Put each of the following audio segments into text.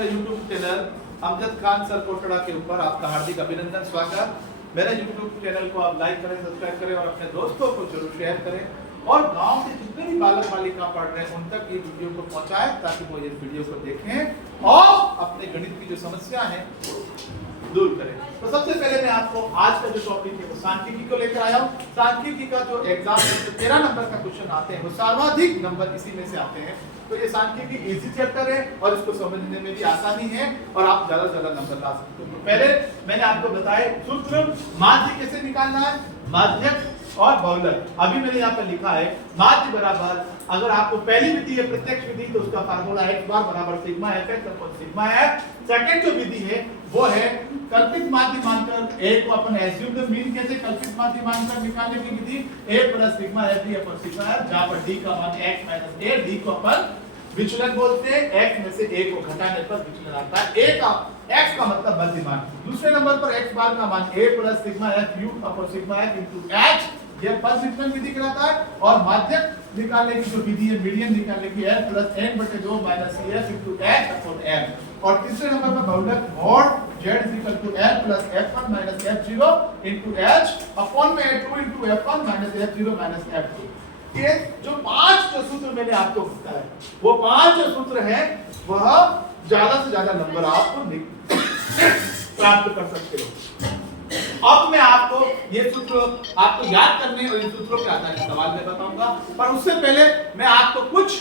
मेरे YouTube channel Amjad Khan sir Kotda के ऊपर आपका हार्दिक अभिनंदन, स्वागत। मेरे YouTube चैनल को आप लाइक करें, सब्सक्राइब करें और अपने दोस्तों को जरूर शेयर करें और गांव के जितने भी बालक बालिका पढ़ रहे हैं उन तक ये वीडियो को पहुंचाएं ताकि वो इस वीडियो को देखें और अपने गणित की जो समस्या है दूर करें। तो सबसे पहले मैं आपको आज का जो टॉपिक है वो सांख्यिकी को लेकर आया हूँ। सांख्यिकी का जो एग्जाम है जो 13 नंबर का क्वेश्चन आते हैं वो सर्वाधिक नंबर इसी में से आते हैं। तो ये सांख्यिकी इजी चैप्टर है और इसको समझने में भी आसानी है और आप ज्यादा से ज्यादा नंबर ला सकते हो। तो पहले मैंने आपको बताया सूत्र माध्य कैसे निकालना है, माध्यक और बहुलक। अभी मैंने यहाँ पर लिखा है माध्य बराबर, अगर आपको पहली विधि है प्रत्यक्ष विधि तो उसका फार्मूला x बार बराबर sigma fx upon sigma f। Second जो विधि है वो है कल्पित माध्य मानकर a को अपन एज्यूम्ड मीन कहते हैं, कल्पित माध्य मानकर निकालने की विधि a plus sigma f upon sigma f, जहां पर d का मान x माइनस a, d को अपन विचलन बोलते हैं, x में से a को घटाने पर विचलन आता है। a का x का मतलब मध्यमान। दूसरे नंबर पर x बार का मान a plus sigma f u upon sigma f into h, यह पद विचलन विधि कहलाता है। और माध्यक निकालने की जो विधि है मीडियन निकालने की l plus n/2 minus cf into h upon m। और तीसरे नंबर पर बहुलक mode z equal to l plus f1 minus f0 into h upon में 2 into f1 minus f0 minus f2। ये जो 5 जो सूत्र मैंने आपको बताया वो 5 जो सूत्र है वह ज्यादा से ज्यादा नंबर आपको प्राप्त कर सकते हो। अब मैं आपको ये सूत्र आपको याद करने और इन सूत्रों के आधार पर सवाल मैं बताऊंगा, पर उससे पहले मैं आपको कुछ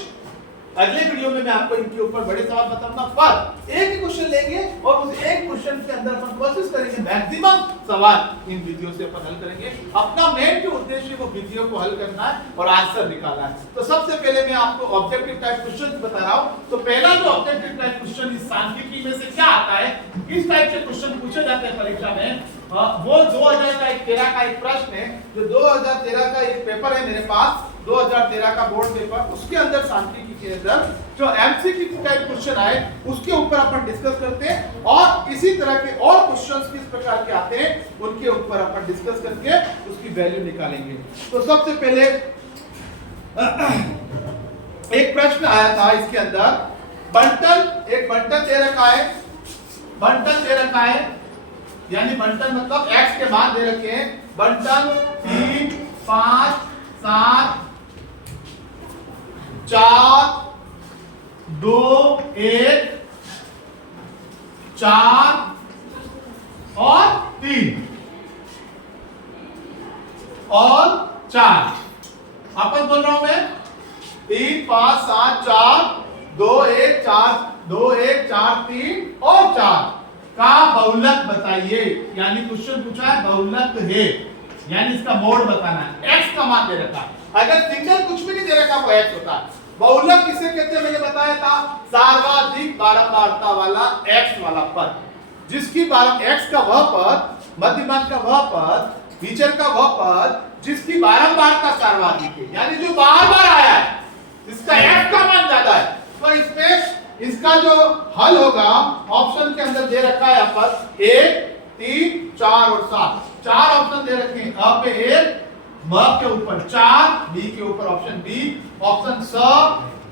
अगले वीडियो में मैं आपको इनके ऊपर बड़े सवाल बताऊंगा। पर एक ही क्वेश्चन लेंगे और उस एक क्वेश्चन के अंदर अपन कोशिश करेंगे मैक्सिमम सवाल इन विधियों से अपन हल करेंगे। अपना मेन जो उद्देश्य है वो विधियों को हल करना है और आंसर निकालना है। तो सबसे पहले मैं आपको ऑब्जेक्टिव टाइप क्वेश्चन बता रहा हूं। तो पहला जो ऑब्जेक्टिव टाइप क्वेश्चन इस सांख्यिकी में से क्या आता है, किस टाइप से क्वेश्चन पूछे जाते हैं परीक्षा में, वो 2013 का एक प्रश्न है। जो 2013 का एक पेपर है मेरे पास, 2013 का बोर्ड पेपर, उसके अंदर सांख्यिकी के अंदर जो एमसीक्यू टाइप क्वेश्चन आए उसके ऊपर अपन डिस्कस करते हैं और इसी तरह के और क्वेश्चंस किस प्रकार के आते हैं उनके ऊपर अपन डिस्कस करके उसकी वैल्यू निकालेंगे। तो सबसे पहले एक प्रश्न आया था इसके अंदर, बंटन, एक बंटन दे रखा है, बंटन दे रखा है, यानी बंटन मतलब x के मान दे रखे हैं। बंटन 3 5 7 4 2 1 4 और 3 और 4। अपन बोल रहा हूं मैं 3 5 7 4 2 1 4 2 1 4 3 और 4 का बहुलक बताइए। यानी क्वेश्चन पूछा है बहुलक है, यानी इसका मोड बताना है। x का मान दे रखा है, अगर सिंगल कुछ भी नहीं दे रखा वो x होता है। बहुलक किसे कहते हैं मैंने बताया था, सर्वाधिक बारंबारता वाला x वाला पद, जिसकी x का वह पद, मध्यमान का वह पद, विचर का वह पद जिसकी बारंबारता सर्वाधिक है, यानी जो बार-बार आया है इसका x का मान ज्यादा है। तो इसमें इसका जो हल होगा ऑप्शन के अंदर दे रखा है यहाँ पर 1 3 4 और 7, 4 ऑप्शन दे रखे हैं। अ पे 1, म के ऊपर 4, बी के ऊपर ऑप्शन बी, ऑप्शन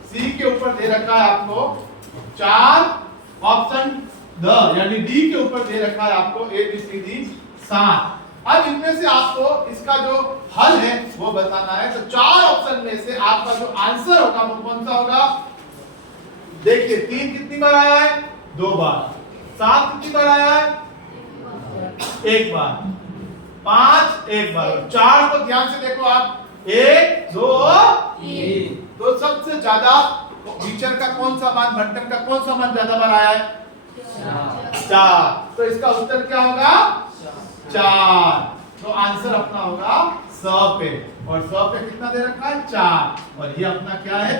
सी के ऊपर दे रखा है आपको 4, ऑप्शन द यानी डी के ऊपर दे रखा है आपको ए बी सी डी 7। अब इनमें से आपको इसका जो हल है वो बताना है। तो 4 ऑप्शन में से आपका जो आंसर होगा वो कौन सा होगा, देखिए 3 कितनी बार आया है, 2 बार, 7 कितनी बार आया है, 1 बार, 5 1 बार, 4 को ध्यान से देखो आप, 1 2 3। तो सबसे ज्यादा विचर का कौन सा मान, बंटन का कौन सा मान ज्यादा बार आया है, 4। तो इसका उत्तर क्या होगा, 4। तो आंसर अपना होगा 100 पे, और 100 पे कितना दे रखा है, 4। और ये अपना क्या है,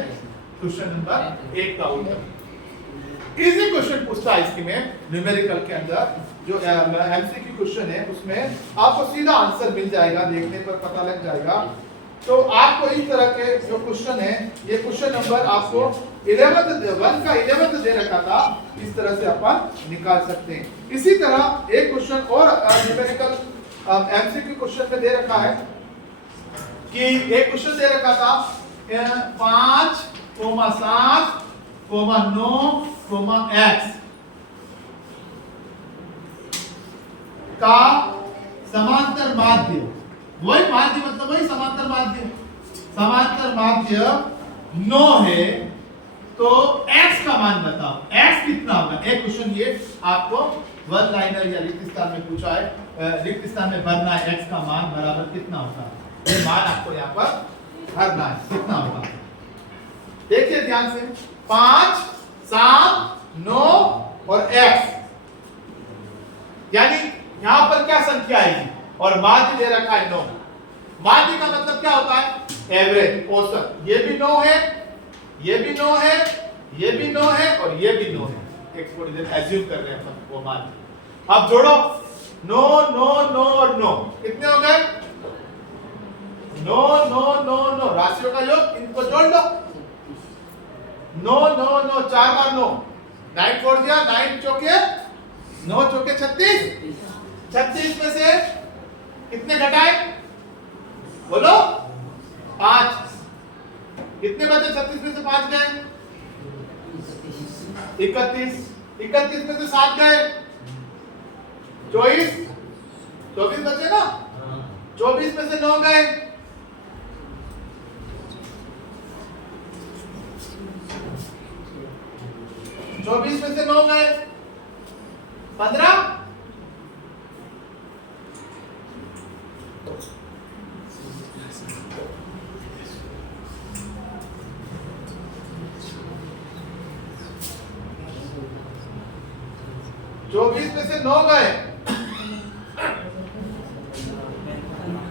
क्वेश्चन नंबर 1 का उत्तर। इजी क्वेश्चन पूछता है इसकी में न्यूमेरिकल के अंदर, जो एमसीक्यू क्वेश्चन है उसमें आपको सीधा आंसर मिल जाएगा, देखने पर पता लग जाएगा। तो आपको इस तरह के जो क्वेश्चन है, ये क्वेश्चन नंबर आपको 11th दे रखा था, इस तरह से अपन निकाल सकते हैं। इसी तरह एक क्वेश्चन और न्यूमेरिकल एमसीक्यू क्वेश्चन में दे रखा है कि एक क्वेश्चन दे रखा था 5, 7, 9, x का समांतर माध्य, वही माध्य मतलब वही समांतर माध्य, समांतर माध्य 9 है, तो x का मान बताओ, x कितना होगा। एक क्वेश्चन ये आपको वन लाइनर या रिक्त स्थान में पूछा है, रिक्त स्थान में भरना है x का मान बराबर कितना होता है, ये मान आपको यहाँ पर भरना है, कितना होगा। देखिए ध्यान से, 5, 7, 9 और x, यानी यहां पर क्या संख्या आएगी, और माध्य दे रखा है 9। माध्य का मतलब क्या होता है, एवरेज, औसत। ये भी 9 है, ये भी 9 है, ये भी 9 है और ये भी 9 है। एक थोड़ी देर एज्यूम कर रहे हैं अपन वो माध्य। अब जोड़ो 9 9 9 और 9 कितने हो गए, 9 9 9 9, राशियों का योग, इनको जोड़ लो। 9 9 9 4 बार 9, 9 फोड़ दिया, 9 चौके 9 चौके 36, 36 में से कितने घटाए बोलो, 5, कितने बचे 36 में से 5 गए, 31, 31 में से 7 गए, 24, 24 बचे ना, 24 में से 9 गए, 24 में से 9 गए, 15, 24 में से 9 गए,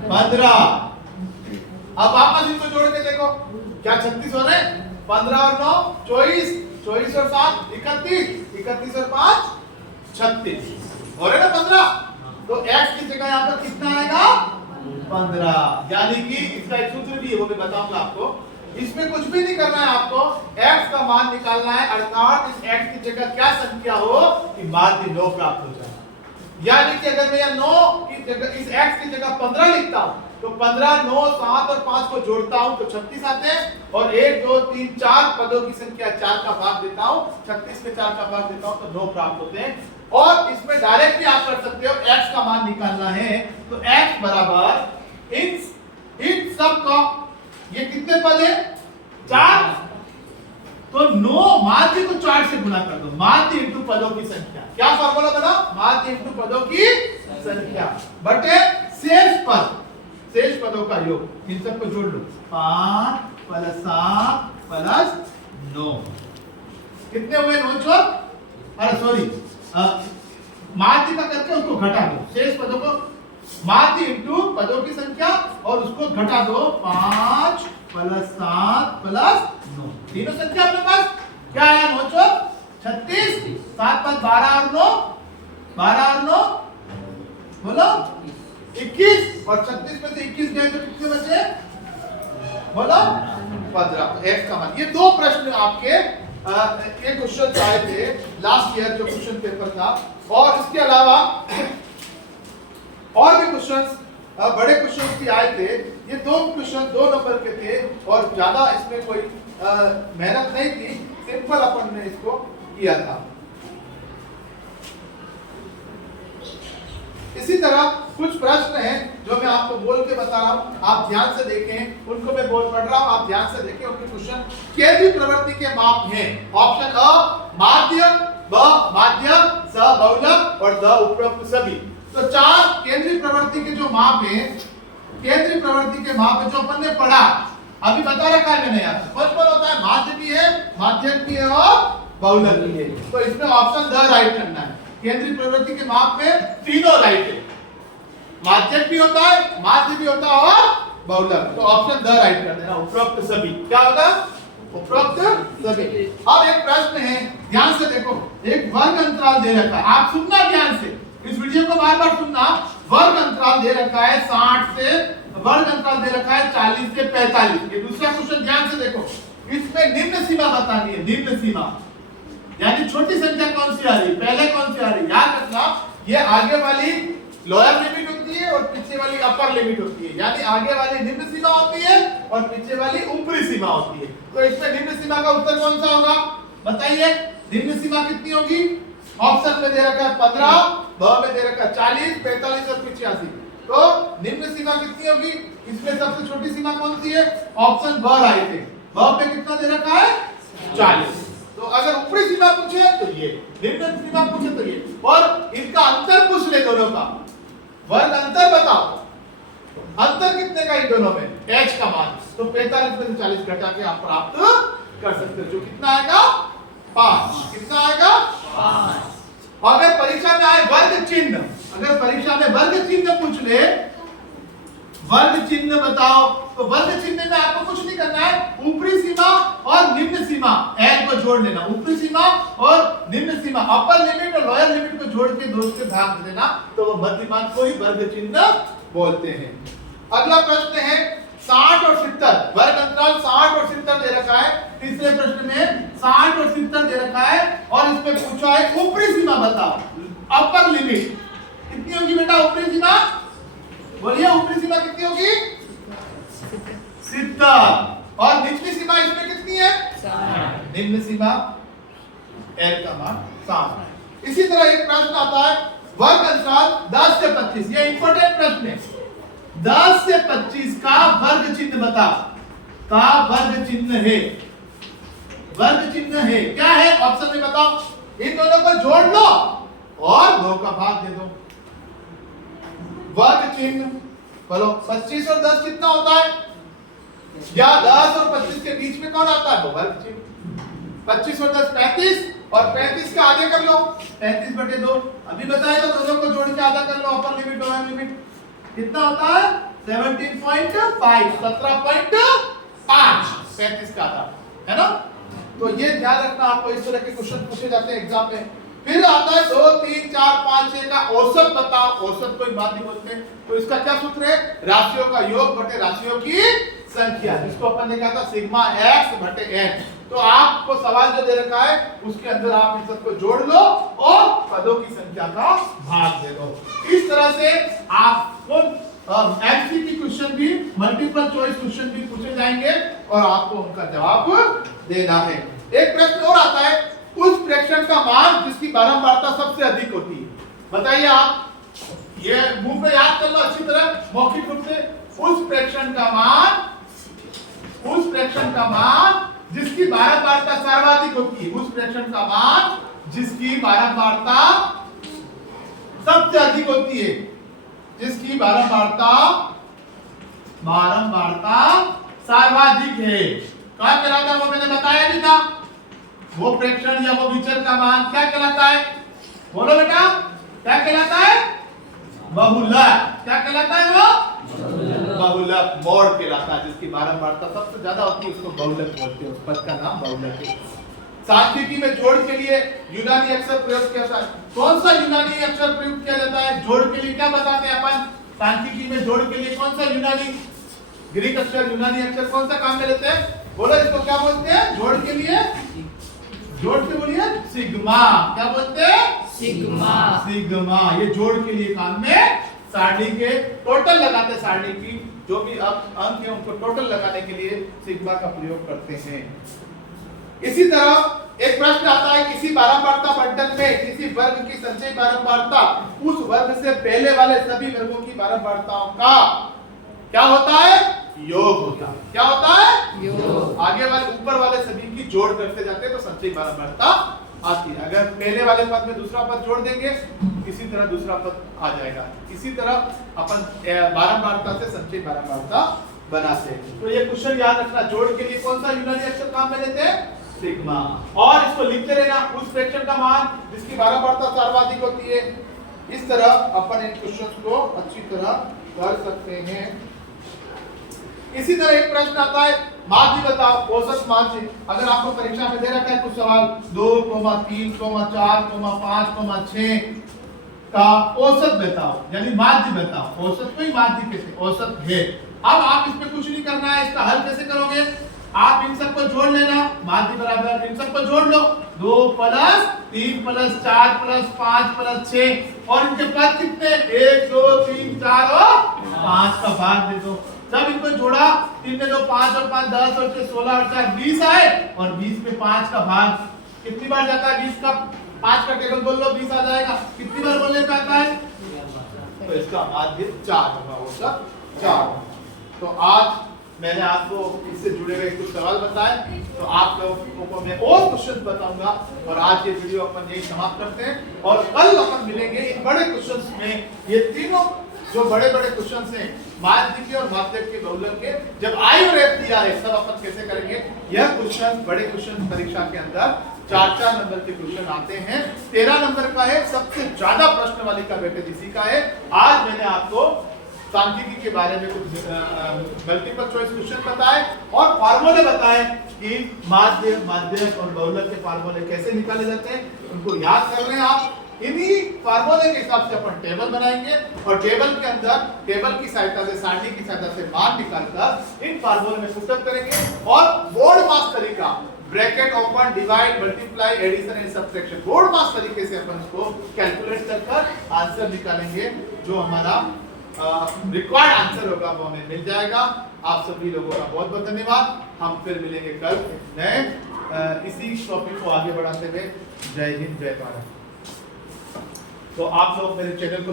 15। अब वापस इनको जोड़ के देखो, क्या 36 हो रहे, 15 और 9 24, 24 और 7 31, 31 और 5 36 हो रहे ना 15। तो x की जगह यहाँ पर कितना आएगा, 15। यानी कि इसका एक सूत्र भी है, वो भी बताऊंगा आपको। इसमें कुछ भी नहीं करना है आपको, x का मान निकालना है, अर्थात इस x की जगह क्या संख्या हो कि माध्य 9 प्राप्त हो जाए। यानी कि अगर मैं यह 9 की जगह इस x की जगह 15 लिखता हूं, तो 15, 9, 7 और 5 को जोड़ता हूं तो 36 आते हैं, और 1 2 3 4 पदों की संख्या 4 का भाग देता हूं, 36 में 4 का भाग देता हूं तो 9 प्राप्त होते हैं। और इसमें डायरेक्ट भी आप कर सकते हो, x का मान निकालना है तो x बराबर इन सब का, ये कितने पद है, 4, तो 9 माध्य को 4 से गुणा कर दो, माध्य इंटू पदों की संख्या। क्या फार्मूला बना, माध्य इंटू पदों की संख्या बटे शेष पदों का योग, इन सब को जोड़ लो, 5 + 7 + 9 कितने हुए, 9 चौक, अरे सॉरी, माध्य का करके उसको घटा दो, शेष पदों को, माध्य इंटू पदों की संख्या और उसको घटा दो, 5 + 7 + 9, तीनों संख्या अपने पास क्या आया, 9 चौक 36, 7 + 12 और 9, 12 और 9 बोलो 21, और 36 में से 21 गए तो कितने बचे बोलो 15। x का मान, ये दो प्रश्न आपके एक क्वेश्चन आए थे लास्ट ईयर जो क्वेश्चन पेपर था, और इसके अलावा और भी क्वेश्चंस, बड़े क्वेश्चंस भी आए थे। ये दो क्वेश्चन 2 नंबर के थे और ज्यादा इसमें कोई मेहनत नहीं थी, सिंपल अपन ने इसको किया था। इसी तरह कुछ प्रश्न हैं जो मैं आपको बोल के बता रहा हूं, आप ध्यान से देखें, उनको मैं बोल पढ़ रहा हूं, आप ध्यान से देखें उनके क्वेश्चन। केंद्रीय प्रवृत्ति के माप हैं, ऑप्शन अ माध्य, ब माध्यम, स बहुलक और द उपरोक्त सभी। तो 4 केंद्रीय प्रवृत्ति के जो माप हैं, केंद्रीय प्रवृत्ति के माप जो अपन ने पढ़ा, अभी बता रखा है मैंने यहाँ, फर्स्ट पर होता है माध्य भी है, माध्यम भी है और बहुलक भी है। तो इसमें ऑप्शन द राइट करना है। केंद्रीय प्रवृत्ति के माप में तीनों राइट है, माध्यम भी होता है, माध्य भी होता है और बहुलक, तो ऑप्शन द राइट कर देना, उपरोक्त सभी। क्या होगा, उपरोक्त सभी। अब एक प्रश्न है, ध्यान से देखो, एक वर्ग अंतराल दे रखा है, आप सुनना ध्यान से, इस वीडियो को बार-बार सुनना। वर्ग अंतराल दे रखा है 60 से, वर्ग अंतराल दे रखा है 40 से 45। ये दूसरा क्वेश्चन ध्यान से देखो, इसमें निम्न सीमा बतानी है, निम्न सीमा यानी छोटी संख्या कौन सी आ रही है, पहले कौन सी आ रही है, याद रखना। ये आगे वाली लोअर लिमिट होती है और पीछे वाली अपर लिमिट होती है, यानी आगे वाली निम्न सीमा होती है और पीछे वाली ऊपरी सीमा होती है। तो इसमें निम्न सीमा का उत्तर कौन सा होगा बताइए, निम्न सीमा कितनी होगी, ऑप्शन में दे रखा है 15, ब में दे रखा है 40, 45 और 85। तो निम्न सीमा कितनी होगी? इसमें सबसे छोटी सीमा कौन सी है? ऑप्शन ब राइट है। ब पे कितना दे रखा है? 40। तो अगर ऊपरी सीमा पूछे तो ये, निम्न सीमा पूछे तो ये, और इनका अंतर पूछ ले दोनों का, वर्ग अंतर बताओ, अंतर कितने का इन दोनों में? h का मान। तो 45 में से 40 घटा के आप प्राप्त कर सकते हो, जो कितना आएगा? 5। कितना आएगा? 5। अगर परीक्षा में आए वर्ग चिन्ह, अगर परीक्षा में वर्ग चिन्ह पूछ ले, वर्ग चिन्ह बताओ, तो वर्ग चिन्ह में आपको कुछ नहीं करना है, ऊपरी सीमा और निम्न सीमा l को जोड़ लेना, ऊपरी सीमा और निम्न सीमा, अपर लिमिट और लोअर लिमिट को जोड़ के 2 से भाग देना, तो वो मध्यमान को ही वर्ग चिन्ह बोलते हैं। अगला प्रश्न है 60 और 70, वर्ग अंतराल 60 और 70 दे रखा है। तीसरे प्रश्न में 60 और 70 दे रखा है और इसमें पूछा है ऊपरी सीमा बताओ, अपर लिमिट कितनी होगी बेटा? ऊपरी सीमा बोलिए, ऊपरी सीमा कितनी होगी? 70। और निचली सीमा इसमें कितनी है? 60। निम्न सीमा l का मान 60। इसी तरह एक प्रश्न आता है वर्ग अंतराल 10 से 25, ये इंपॉर्टेंट प्रश्न है। 10 से 25 का वर्ग चिन्ह बता, का वर्ग चिन्ह है, वर्ग चिन्ह है क्या है? ऑप्शन में बताओ। इन दोनों को जोड़ लो और 2 का भाग दे दो। वर्ग चिन्ह बोलो, 25 और 10 कितना होता है? या 10 और 25 के बीच में कौन आता है? वो वर्ग चिन्ह। 25 और 10 35, और 35 का आगे कर लो 35/2। अभी बताया तो दोनों को जोड़ के आधा कर लो, अपर लिमिट लोअर लिमिट कितना होता है? 17.5, 17.5 35 का आधा, है ना? तो ये ध्यान रखना, आपको इस तरह के क्वेश्चन पूछे जाते हैं एग्जाम में। फिर आता है 2 3 4 5 6 का औसत बताओ, औसत को माध्य बोलते हैं। तो इसका क्या सूत्र है? राशियों का योग बटे राशियों की संख्या, जिसको अपन ने कहा था सिग्मा x बटे n। तो आपको सवाल जो दे रखा है उसके अंदर आप इन सबको जोड़ लो और पदों की संख्या का भाग दे दो। इस तरह से आपको एमसीक्यू क्वेश्चन भी, मल्टीपल चॉइस क्वेश्चन भी पूछे जाएंगे और आपको उनका जवाब देना है। एक प्रश्न और आता है, उस प्रेक्षण का मान जिसकी बारंबारता सबसे अधिक होती है। बताइए आप, ये मुंह पे याद कर लो अच्छी तरह मौखिक रूप से। उस प्रेक्षण का मान, उस प्रेक्षण का मान जिसकी बारंबारता सर्वाधिक होती है, उस प्रेक्षण का मान जिसकी बारंबारता सबसे अधिक होती है, जिसकी बारंबारता सर्वाधिक है, क्या कहलाता है? वो मैंने बताया नहीं था। वो प्रेक्षण या वो विचर का मान क्या कहलाता है? बोलो बेटा, क्या कहलाता है? बहुलक। क्या कहलाता है वो? बहुलक। मोड कहलाता है, जिसकी बारंबारता सबसे ज्यादा होती है उसको बहुलक बोलते हैं, उस पद का नाम बहुलक है। सांख्यिकी में जोड़ के लिए यूनानी अक्षर प्रयोग किया जाता है। कौन सा यूनानी अक्षर प्रयोग किया जाता है जोड़ के लिए? क्या बताते हैं अपन सांख्यिकी में जोड़ के लिए? कौन सा यूनानी, ग्रीक अक्षर, यूनानी अक्षर कौन सा काम में लेते हैं? बोलो, इसको क्या बोलते हैं जोड़ के लिए? जोड़ के बोलिए सिग्मा। क्या बोलते हैं? सिग्मा। सिग्मा, ये जोड़ के लिए काम में सारणी के टोटल लगाते हैं, सारणी की जो भी अंक है उनको टोटल लगाने के लिए सिग्मा का प्रयोग करते हैं। इसी तरह एक प्रश्न आता है, किसी बारंबारता बंटन में किसी वर्ग की संचयी बारंबारता उस वर्ग से पहले वाले सभी वर्गों की बारंबारताओं का क्या होता है? योग होता है। क्या होता है? योग। आगे वाले ऊपर वाले सभी की जोड़ करते जाते हैं तो संचयी बारंबारता आती है। अगर पहले वाले पद में दूसरा पद जोड़ देंगे इसी तरह दूसरा पद आ जाएगा। इसी तरह अपन बारंबारता से संचयी बारंबारता बनाते हैं। तो ये क्वेश्चन याद रखना, जोड़ के लिए कौन सा यूनानी अक्षर काम में लेते हैं? सिग्मा। और इसको लिखते रहना, उस फ्रैक्शन का मान जिसकी बारंबारता सर्वाधिक होती है। इस तरह अपन इन क्वेश्चंस को अच्छी तरह कर सकते हैं। इसी तरह एक प्रश्न आता है, माध्य बताओ, औसत माध्य। अगर आपको परीक्षा में दे रखा है कुछ सवाल 2, 3, 4, 5, 6 का औसत बताओ, यानी माध्य बताओ। औसत को ही माध्य कहते हैं, औसत है। अब आप इसमें कुछ नहीं करना है, इसका हल कैसे करोगे? आप इन सबको जोड़ लेना, माध्य बराबर इन सबको जोड़ लो, 2 + 3 + 4 + 5 + 6 और इनके पद कितने? 1 2 3 4 और 5 का भाग दे दो। जब इनको जोड़ा 3 ने 2 5 और 5 10 और 6 16 और 4 20 आए और 20 में 5 का भाग कितनी बार जाता है? 20 का 5 का टेबल बोल लो 20 आ जाएगा। कितनी बार बोलने पे आता है? तो इसका माध्य 4 होगा, वो सब 4। तो आज मैंने आपको इससे जुड़े हुए कुछ सवाल बताए, तो आप लोगों को मैं और क्वेश्चन बताऊंगा और आज ये वीडियो अपन यही समाप्त करते हैं और कल अपन मिलेंगे इन बड़े क्वेश्चंस में। ये तीनों जो बड़े बड़े क्वेश्चंस हैं माध्यमिक और माध्यमिक के बहुलक के, जब आई और एफ दिया है सब अपन कैसे करेंगे। यह क्वेश्चन बड़े क्वेश्चन परीक्षा के अंदर 4-4 नंबर के क्वेश्चन आते हैं। 13 नंबर का है, सबसे ज्यादा प्रश्न वाली का बेटे इसी का है। आज मैंने आपको सांख्यिकी के बारे में कुछ मल्टीपल चॉइस क्वेश्चन बताए और फार्मूले बताए कि माध्य, माध्यक और बहुलक के फार्मूले कैसे निकाले जाते हैं, उनको याद कर रहे हैं आप। इन्हीं फार्मूले के हिसाब से अपन टेबल बनाएंगे और टेबल के अंदर टेबल की सहायता से, सारणी की सहायता से मान निकालकर इन फार्मूले में पुटअप करेंगे और बोर्ड मास तरीका, bracket open, divide, multiply, addition and subtraction, BODMAS तरीके से अपन इसको कैलकुलेट कर आंसर निकालेंगे। जो हमारा रिक्वायर्ड आंसर होगा वो हमें मिल जाएगा। आप सभी लोगों का बहुत बहुत धन्यवाद। हम फिर मिलेंगे कल नए इसी टॉपिक को आगे बढ़ाते हुए। जय हिंद, जय भारत। तो आप लोग मेरे चैनल को